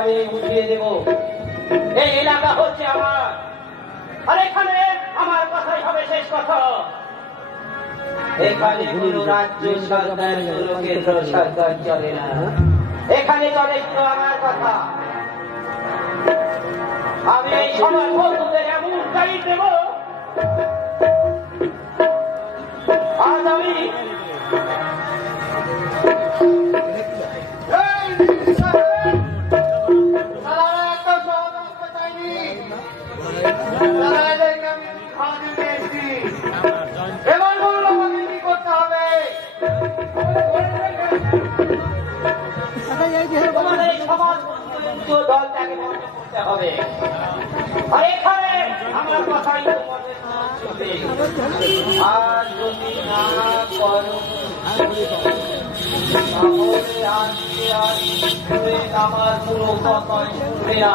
আমি বুঝিয়ে দেব এই এলাকা হচ্ছে আমার, আর এখানে আমার কথাই হবে শেষ কথা। এখানে কোন রাজ্য সরকার, কোন কেন্দ্র সরকার চলে না, এখানে চলে শুধু আমার কথা। আমি এই সবার বন্ধুদের এমন গাইড দেব, আজ আমি তোমাদের সমাজ দলটাকে বন্ধ করতে হবে, আর এখানে আমার কথাই তোমাদের চলবে। আর যদি না করো তাহলে আজকে আর আমার পুরো কথাই শুনবে না।